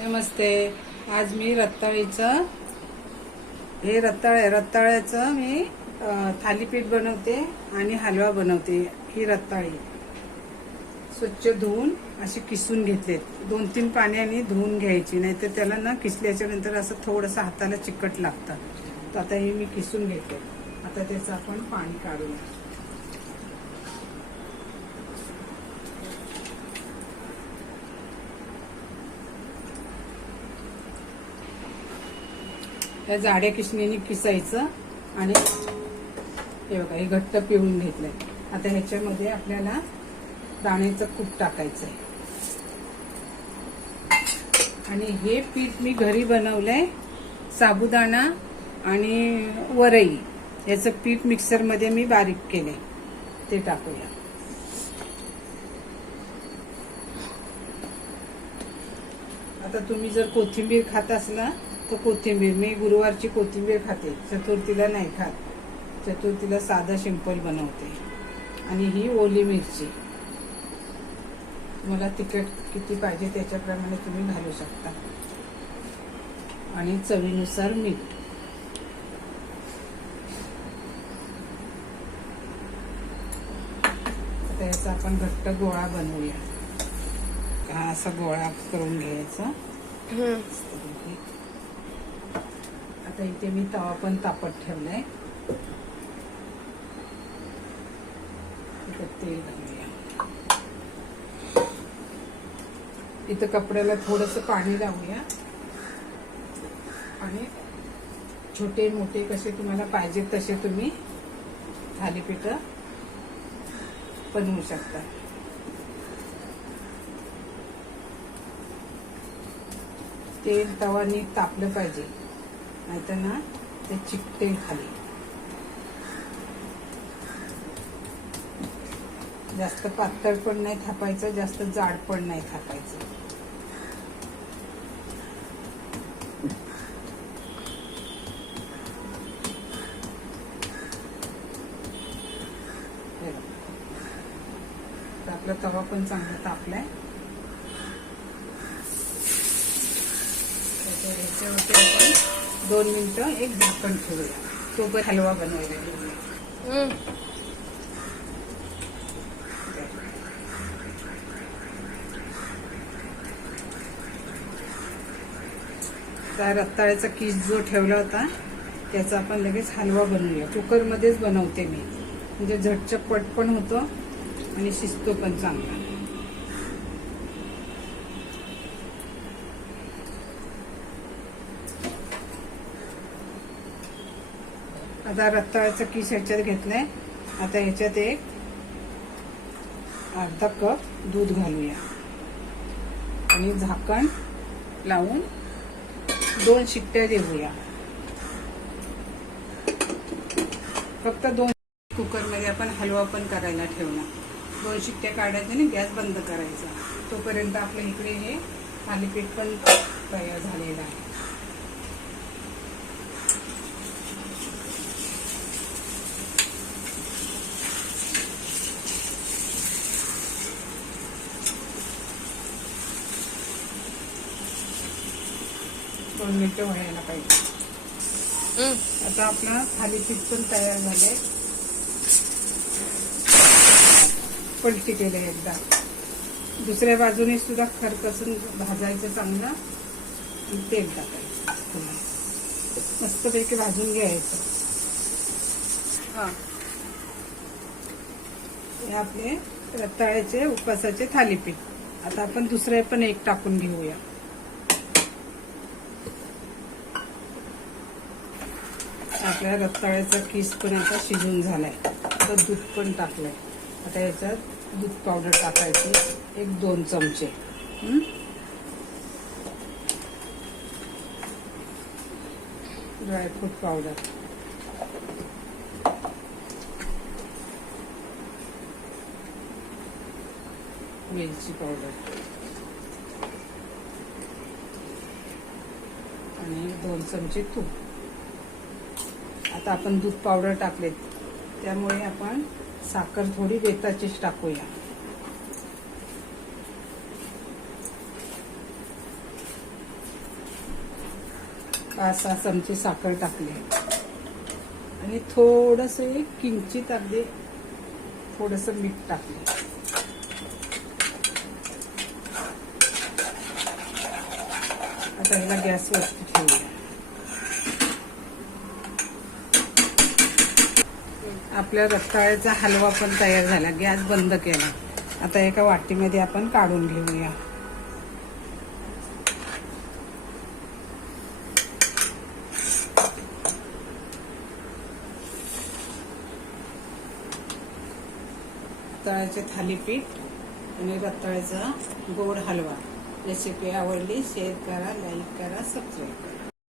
नमस्ते. आज मी रताळीचं हे रताळ आहे रताळ्याचं मी थालीपीठ बनवते आणि हलवा बनवते ही रताळी स्वच्छ धुवून अशी किसून घेतलेत. दोन तीन पाण्याने धुवून घ्यायची नाहीतर त्याला ना किसल्याच्या नंतर असं थोडंसं हाताला चिकट लागतं. तर आता हे मी किसून घेते. आता त्याचं आपण पाणी काढूया या जाड्या किसणीने किसायचं आणि हे बघा हे घट्ट पिळून घेतलंय. आता ह्याच्यामध्ये आपल्याला दाण्याचं कूट टाकायचं आहे आणि हे पीठ मी घरी बनवलंय साबुदाणा आणि वरई. याचं पीठ मिक्सरमध्ये मी बारीक केलंय. ते टाकूया. आता तुम्ही जर कोथिंबीर खात असला तर कोथिंबीर मी गुरुवारची कोथिंबीर खाते चतुर्थीला नाही खात. चतुर्थीला साधा सिंपल बनवते. आणि ही ओली मिरची. मला तिखट किती पाहिजे त्याच्याप्रमाणे तुम्ही घालू शकता. आणि चवीनुसार मीठ. आता याचा आपण घट्ट गोळा बनवूया. हा असा गोळा करून घ्यायचा. आता इथे मी तवा पण तापत ठेवलाय. तेल घालूया. इथं कपड्याला थोडस पाणी लावूया. आणि छोटे मोठे कसे तुम्हाला पाहिजेत तसे तुम्ही थालीपीठ बनवू शकता. तेल तवा नीट तापलं पाहिजे. नाहीतर ना ते चिकटे खाली. जास्त पातळ पण नाही थापायचं जास्त जाड पण नाही थापायचं. आपला तवा पण चांगला तापलाय. त्याच्यावरती आपण दोन मिनिटं एक झाकण ठेवूया. सोबत हलवा बनवायला त्या रताळ्याचा किस जो ठेवला होता त्याचा आपण लगेच हलवा बनवूया. कुकरमध्येच बनवते मी. म्हणजे झटचपट पण होतो आणि शिजतो पण चांगला. आता रताळ्याचं किस ह्याच्यात घेतलंय. आता ह्याच्यात एक अर्धा कप दूध घालूया. आणि झाकण लावून दोन शिट्ट्या देऊया. फक्त दोन कुकरमध्ये आपण हलवा पण करायला ठेवला दोन शिट्ट्या काढायच्या आणि गॅस बंद करायचा. तोपर्यंत आपल्या इकडे हे थालीपीठ पण तयार झालेलं आहे. दोन मिनिटं व्हायला पाहिजे. आता आपला थालीपीठ पण तयार झाले पलटी केले एकदा. दुसऱ्या बाजूने सुद्धा खरकसून भाजायचं चांगलं. आणि तेल टाकायचं. मस्तपैकी भाजून घ्यायचं. हा. हे आपले रताळ्याचे उपासाचे थालीपीठ. आता आपण दुसरे पण एक टाकून घेऊया. आपल्या रताळ्याचा किस पण आता शिजून झालाय. आता दूध पण टाकलंय. आता याच्यात दूध पावडर टाकायची एक दोन चमचे. ड्रायफ्रूट पावडर वेलची पावडर आणि दोन चमचे तूप. आता आपण दूध पावडर टाकलेत. त्यामुळे आपण साखर थोडी बेताचीच टाकूया. पाच सहा चमचे साखर टाकली. आणि थोडस किंचित अगदी थोडस मीठ टाकले. आता ह्याला गॅसवरती ठेवूया. आपल्या रताळ्याचा हलवा पण तयार झाला. गॅस बंद केला. आता एका वाटीमध्ये आपण काढून घेऊया. रताळ्याचे थालीपीठ आणि रताळ्याचा गोड हलवा. रेसिपी आवडली शेअर करा लाईक करा सबस्क्राईब करा.